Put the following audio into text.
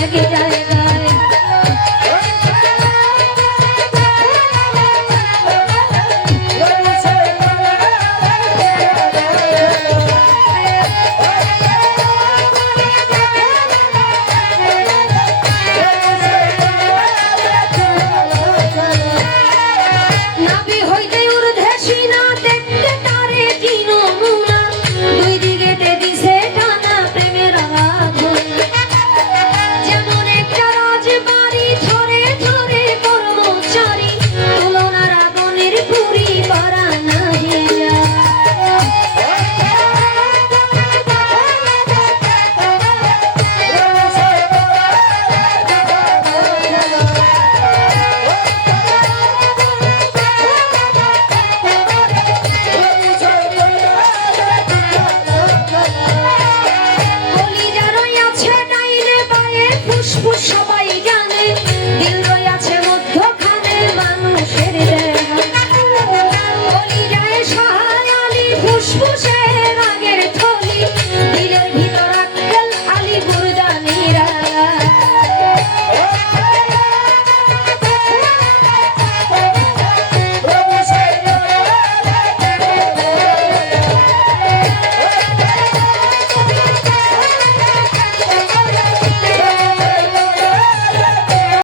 लेके जाए